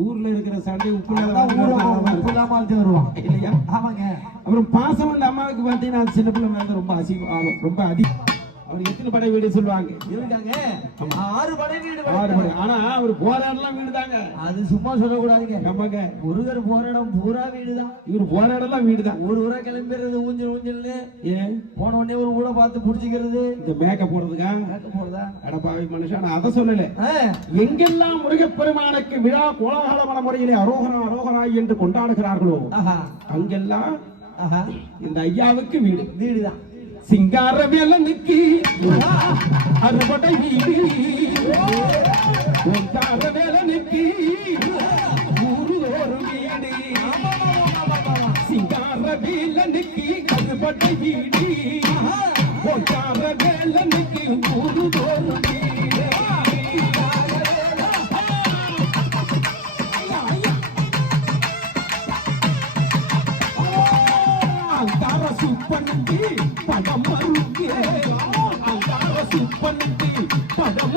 ஊர்ல இருக்கிற சண்டை உப்பு உப்பு இல்லாம அழுது வருவான் இல்லையா? ஆமாங்க. அப்புறம் பாசம் வந்த அம்மாவுக்கு பார்த்தீங்கன்னா அந்த சின்ன பிள்ளை மேல ரொம்ப அசி ரொம்ப அதி அவர் எத்தனை படை வீடு சொல்லுவாங்க? இருக்காங்க. ஆறு படை வீடு ஆறு படை. ஆனா அவர் போற இடம்லாம் வீடு தாங்க அது சும்மா சொல்லக்கூடாதுங்க. நம்பங்க முருகர் போற இடம் பூரா வீடுதான். இவர் போற இடம்லாம் வீடு தான் ஒரு ஊரா கிளம்பிடுறது ஊஞ்சல் ஊஞ்சல்னு. ஏன் போன உடனே ஒரு ஊட பார்த்து புடிச்சுக்கிறது. இந்த மேக்கப் போடுறதுக்கா? கேட்க போறதா அடப்பாவி மனுஷன் நான் அதை சொல்லல. எங்கெல்லாம் முருகப்பெருமானுக்கு விழா கோலாகலமான முறையிலே அரோகரா அரோகரா என்று கொண்டாடுகிறார்களோ அங்கெல்லாம் இந்த ஐயாவுக்கு வீடு. வீடுதான். சிங்கார வேலனுக்கு. அறுபடை வீடு. ஓங்கார வேலனுக்கு. ஊரு ஒரு வீடு. சிங்கார வேலனுக்கு அறுபடை வீடு. ஓங்கார வேலனுக்கு ஊரு ஒரு வீடு. அங்கார சுப்பனுக்கு படம் மறுக்கே அங்கார சுப்பனுக்கு படம்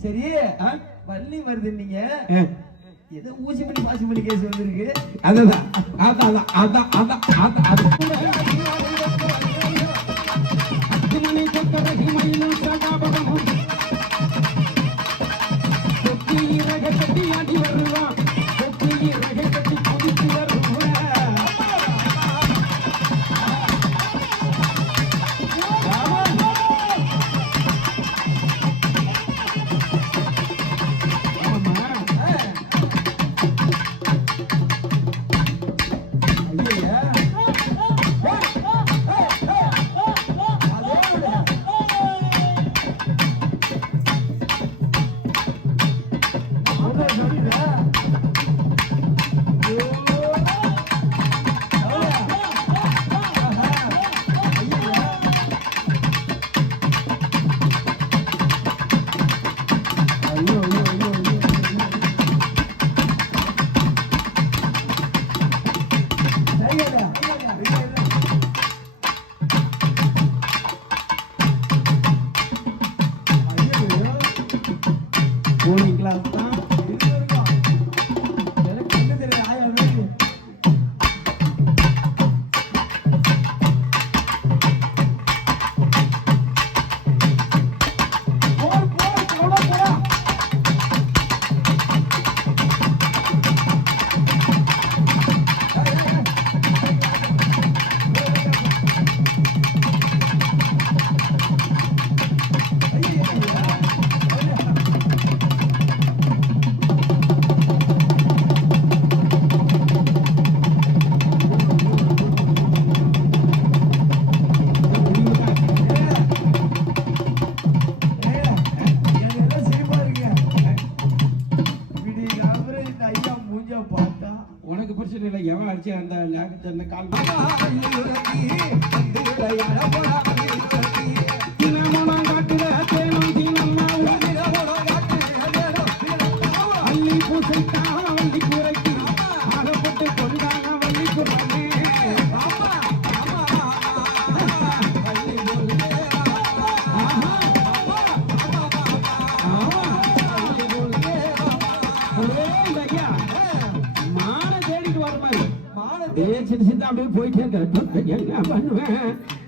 சரி வள்ளி வருது நீங்க. ஏதோ ஊசி பண்ணி பாசி பண்ணி அதான் வந்திருக்கு. அதான் அதான் அதான் அதான் அதான் அதான் மணி சக்கர மயிலும் சதாபகமும் Esse dia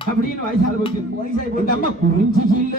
அப்படின்னு வயசால போச்சு. வயசாகி இந்த அம்மா குறிஞ்சிச்சு இல்ல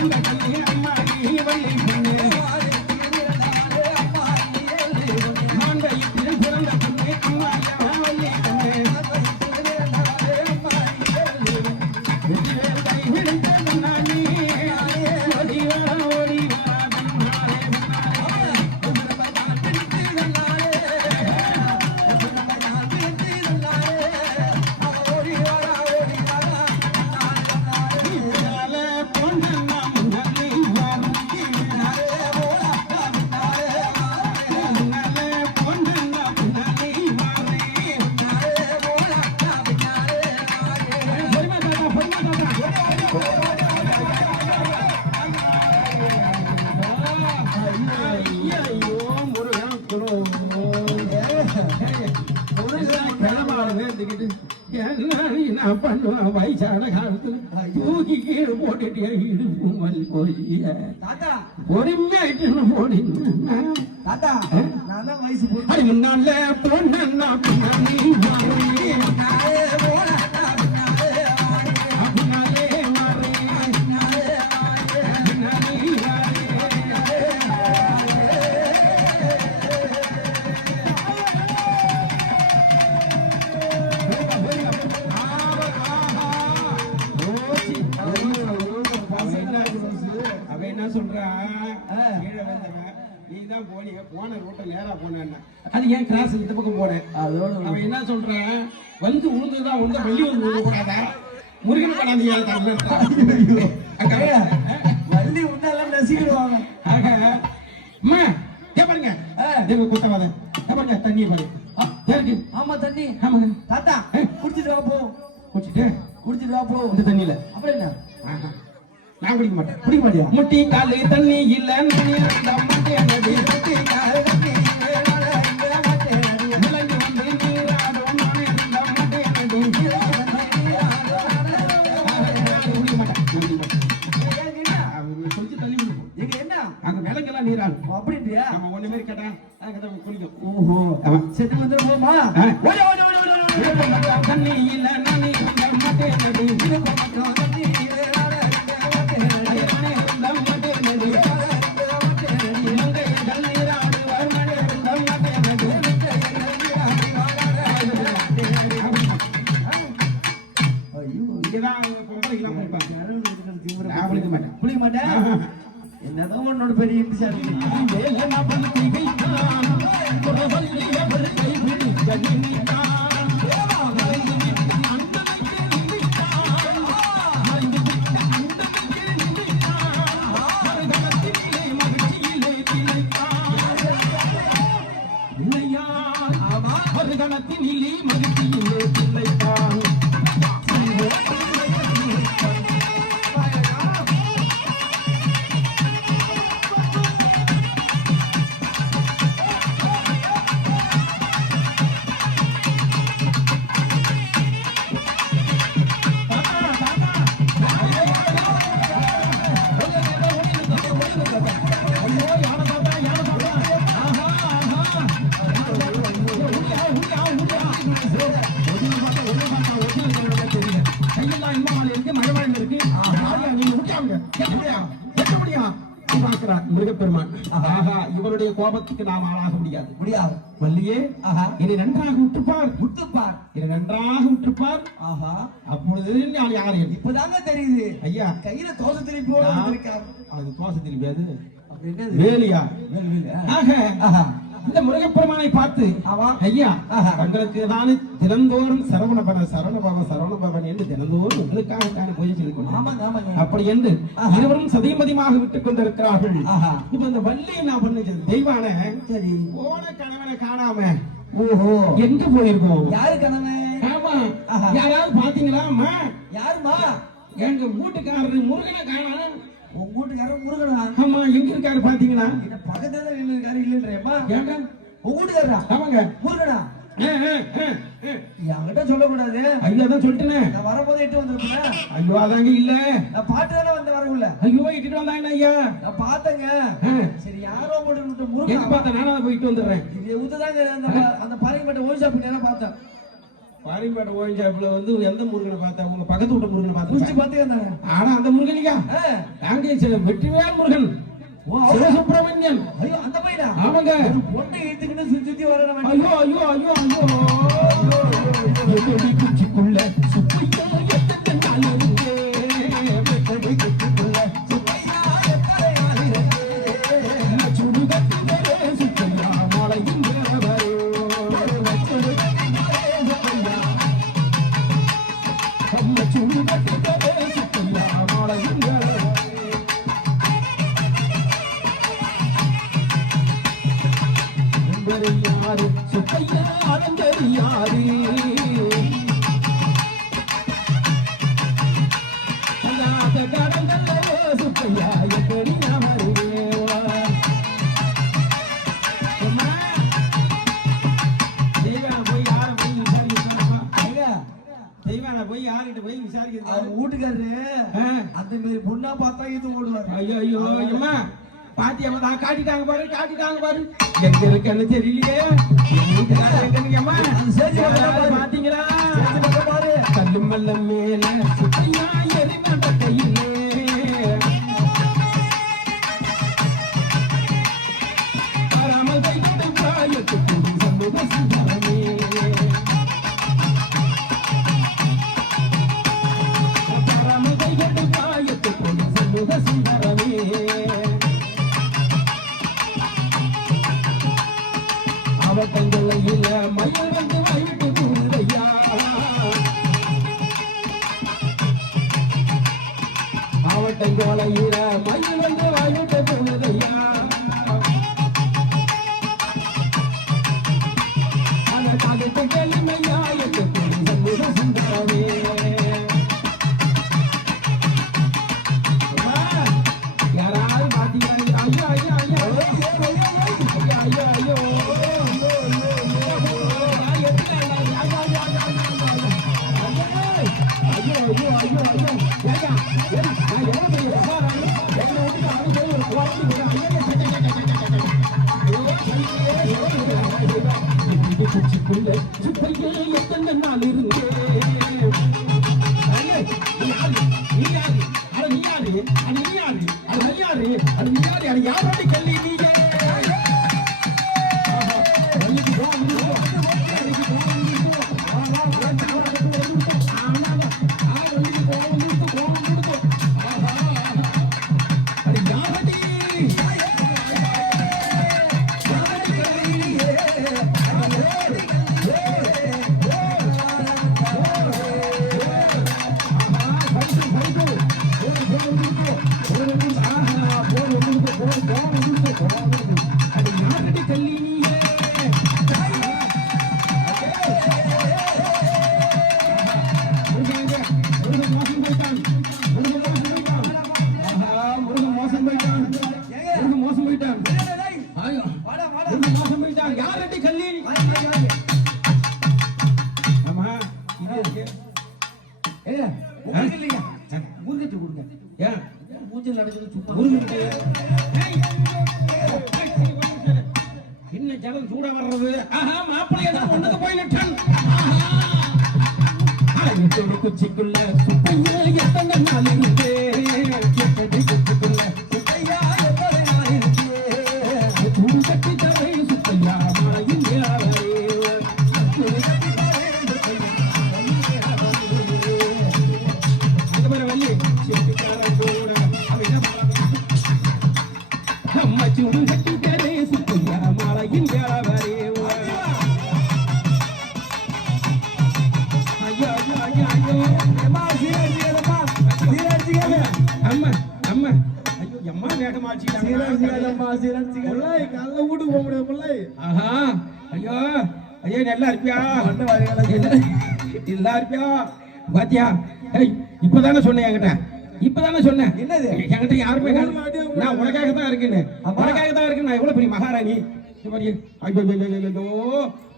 பிறந்த கல்யாணம் உட்காந்துக்கிட்டு என்ன பண்ணுவேன் வயசான காலத்துல தூக்கி கீழே போட்டுட்டு இடுப்பு மல்லி போய் தாத்தா பொறுமையாயிட்டு தான் போனீங்க. போன ரூட்டை நேரா போனேன்னா. அது ஏன் கிராஸ் இந்த பக்கம் போனேன் அதோட அவன் என்ன சொல்றான் வந்து உழுந்துதான் வந்து வெள்ளி வந்து விழுந்து கூடாதா முருகன் படாதீங்க வள்ளி உன்னெல்லாம் நசிக்கிடுவாங்க ஆக அம்மா ஏ பாருங்க. தேவ குத்தவாத ஏ பாருங்க தண்ணியை பாருங்க ஆமா தண்ணி. ஆமாங்க. தாத்தா குடிச்சிட்டு வா போ. குடிச்சிட்டு? குடிச்சிட்டு வா போ. இந்த தண்ணியில. அப்புறம் என்ன. நான் குடிக்க மாட்டேன் குடிக்க மாட்டியா முட்டி காலு தண்ணி இல்ல நனி அந்த மாட்டேனடி முட்டி காலு தண்ணி மாட்டேன் மாட்டேன் அப்படின்றியா நம்ம ஒண்ணு மாதிரி கேட்டா அங்க குளிக்கும் ஓஹோ. ஆமா. செத்து வந்துட போமா தண்ணி இல்ல நனி அந்த கோபத்துக்கு நாம் ஆளாக முடியாது. முடியாது. வள்ளியே ஆஹா இதை நன்றாக விட்டுப்பார் முத்துப்பார் இதை நன்றாக விட்டுப்பார் ஆஹா அப்பொழுது நான் யார் இப்பதாங்க தெரியுது. ஐயா. கையில தோசை திருப்பி. அது தோசை அப்படி என்னது? வேலியா. ஆக ஆஹா. இந்த முருகப்பெருமானை பார்த்து ஆமா ஐயா. தங்களுக்கு தான் தினந்தோறும் சரவண பவன் சரவண பவன் சரவண பவன் என்று தினந்தோறும் உங்களுக்காக தான் பூஜை செய்து கொண்டேன் அப்படி என்று. இருவரும் சதிமதியமாக விட்டுக் கொண்டிருக்கிறார்கள். இப்ப இந்த வள்ளி என்ன பண்ணுச்சு தெய்வான சரி. போன கணவனை காணாம ஓஹோ. எங்க போயிருக்கோம்? யாரு கணவன்? ஆமா. யாராவது பாத்தீங்களா யாருமா எங்க வீட்டுக்காரரு முருகனை காணோம் உங்க வீட்டுக்காரன் முருகனா? ஆமா எங்க இருக்காரு பாத்தீங்களா? என்ன பக்கத்துல தான் இருக்காரு இல்லன்றேம்மா. ஏண்டா? உங்க வீட்டுக்காரரா? ஆமாங்க. முருகனா. என்கிட்ட சொல்லக்கூடாது. ஐயோ அதான் சொல்லிட்டேனே. நான் வரும்போது எட்டு வந்திருப்பேன் ஐயோ அதாங்க இல்ல. நான் பாட்டு தானே வந்த வரவுல ஐயோ இட்டுட்டு வந்தாங்க ஐயா? நான் பார்த்தேங்க. சரி யாரோ போட்டு முருகன். பார்த்தேன் நானும் போயிட்டு வந்துடுறேன். இது ஊத்துதாங்க அந்த அந்த பாறைப்பட்ட ஓய் ஷாப் நேரம் பார்த்தேன். பாரிம்பேட்டை ஓய்ஞ்சாப்புல வந்து எந்த முருகனை பார்த்தா? உங்க பக்கத்து வீட்டு முருகனை பார்த்தா பார்த்தே இருந்தாங்க ஆனா அந்த முருகனியா ஆ. நாங்க வெற்றிவேல் முருகன். சிவசுப்பிரமணியன். ஐயோ அந்த பையனா? ஆமாங்க. பொண்ணை இழுத்துக்கிட்டு சுத்தி சுத்தி வர ஐயோ ஐயோ ஐயோ ஐயோ. ஆ. அந்த மாதிரி பொண்ணா பார்த்தா இது ஓடுவாரு. ஐயோ ஐயோ அம்மா பாத்தியம்மா தான் காட்டிட்டாங்க பாரு காட்டிட்டாங்க பாரு. எங்க இருக்கன்னு தெரியலையே. அம்மா சரி, பாத்தீங்களா? பாரு. கல்லு மல்ல மேல சுத்தையா எரிமண்ட கையிலே பராமல் கையோடு பிராயத்துக்கு சண்முக mañana. யாரு நீ யாரு? அது நீ யாரு? அட நீ யாரு? அட நீ யாரு? அட நீ யாரு? அட யாரோட கல்லி நீயே ஐயோ அம்மா வேகமா சீரடிக்காதம்மா, முல்லை காலைல வீட்டுக்கு போக முடியாது முல்லை ஆஹா ஐயோ ஐயோ நல்லா இருப்பியா மண்டை வாரி கிடக்கு. நல்லா இருப்பியா பாத்தியா ஏய் இப்பதானே சொன்னேன் என்கிட்ட இப்பதானே சொன்னேன் என்னது? என்கிட்ட யாருமே காண- ஒரு நான் உனக்காக தான் இருக்கேன்னு ஆமா. உனக்காக தான் இருக்கேன் நான் எவ்வளவு பெரிய மகாராணி இந்த ஐயோ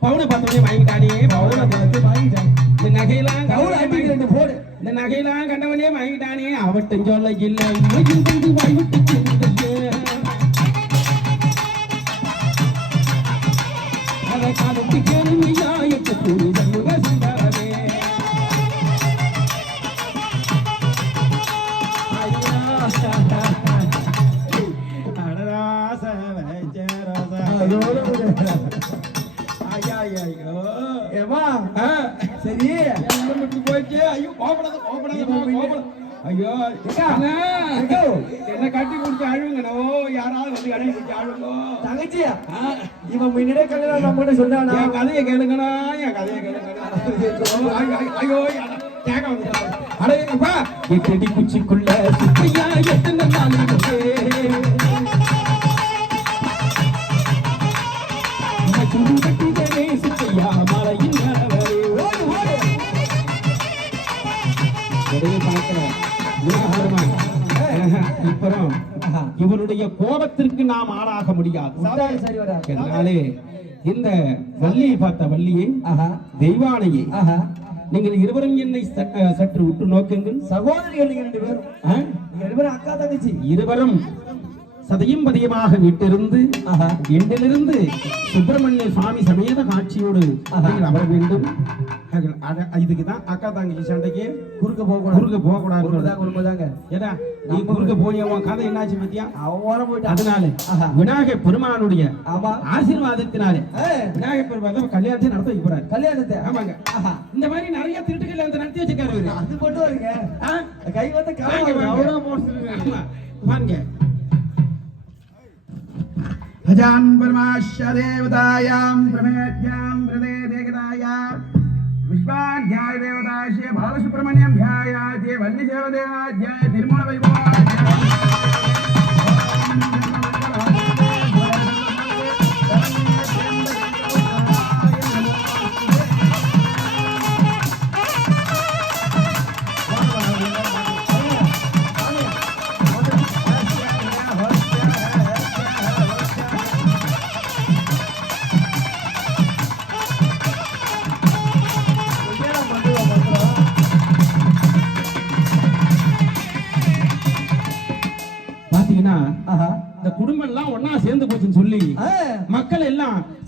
பவுனை பார்த்தோன்னே வாங்கிட்டானே பவுனை பார்த்து வாங்கிட்டான் இந்த நகையெல்லாம் கவுள அடிக்கு ரெண்டு போடு. இந்த நகையெல்லாம் கண்டவனே வாங்கிட்டானே அவட்டும் சொல்ல இல்லை உண்மையும் கொண்டு வாய்விட்டு செல்லுதையே. அதை காலத்துக்கு எட்டு கூறி சரி. போயிட்டு ஐயோ கோபப்படாத கோபப்படாத கோபப்படாத ஐயோ? என்ன கட்டி குடிச்சு அழுவுங்கண்ணோ யாராவது வந்து கட்டி குடிச்சு அழுங்கோ தங்கச்சியா? இவன் முன்னாடியே கல்யாணம் நம்ம கிட்ட சொன்னானா? என் கதையை கேளுங்கண்ணா என் கதையை கேளுங்கண்ணா. ஐயோ, கேட்க எட்டடி குச்சிக்குள்ள சுப்பையா எத்தனை நாள் இருக்கு? இப்புறம் இவருடைய கோபத்திற்கு நாம் ஆளாக முடியாது. அதனாலே இந்த வள்ளியை பார்த்த வள்ளியை தெய்வானையை நீங்கள் இருவரும் என்னை சற்று- உற்று நோக்குங்கள். சகோதரிகள் பேரும். பேரும் அக்கா தங்கச்சி. இருவரும் சதையும் பதியமாக வீட்டிலிருந்து ஆஹா. எண்டிலிருந்து சுப்பிரமணிய சுவாமி சமேத காட்சியோடு அமர வேண்டும். இதுக்கு தான் அக்கா தங்கச்சி சண்டைக்கு குறுக்க போக குறுக்க போக கூடாது. உண்மைதாங்க ஏடா நீ குறுக்க போய் உன் கதை என்னாச்சு பத்தியா? அவன் ஓட போயிட்டான் அதனால ஆஹா. விநாயகர் பெருமானுடைய ஆமா. ஆசீர்வாதத்தினாலே ஏய், விநாயகர் பெருமான் கல்யாணத்தை நடத்த வைக்க போறாரு. கல்யாணத்தை? ஆமாங்க. இந்த மாதிரி நிறைய திருட்டுகள் அந்த நடத்தி வச்சிருக்காரு. அது மட்டும் வருங்க? கை வந்து வாங்க, भजान परमाश्य देवतायां प्रमेध्यां प्रदे देवताया विश्वाध्याय देवताश्य भावसुब्रह्मण्यं ध्यायाचे वल्लिशेवदेवाध्याय निर्मूलवैभवाध्याय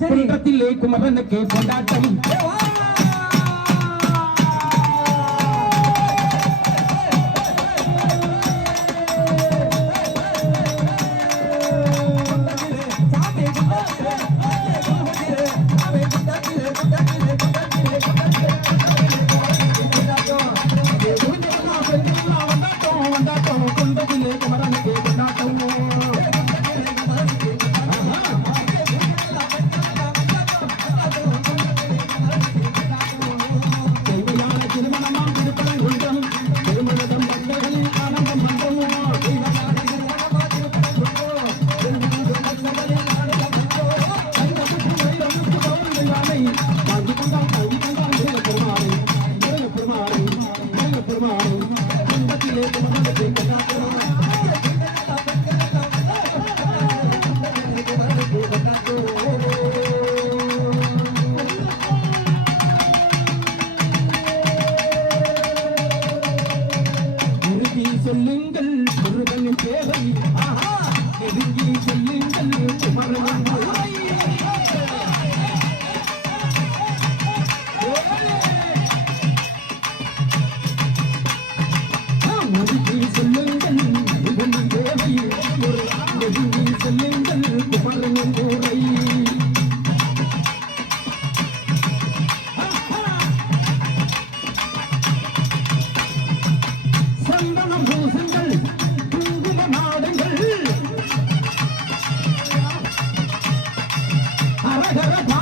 புரங்கத்திலே குமரனுக்கு கொண்டாட்டம் ಜಗದ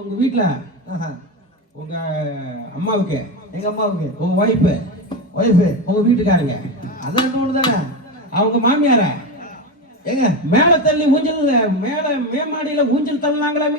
உங்க வீட்டுல உங்க அம்மாவுக்கு? எங்க அம்மாவுக்கு? உங்க ஒய்ஃபு ஒய்ஃபு உங்க வீட்டுக்காரங்க? அதான் ரெண்டு தானே? அவங்க மாமியார? ஏங்க? மேல தள்ளி ஊஞ்சல் மேல மேமாடியில ஊஞ்சல் தள்ளினாங்களே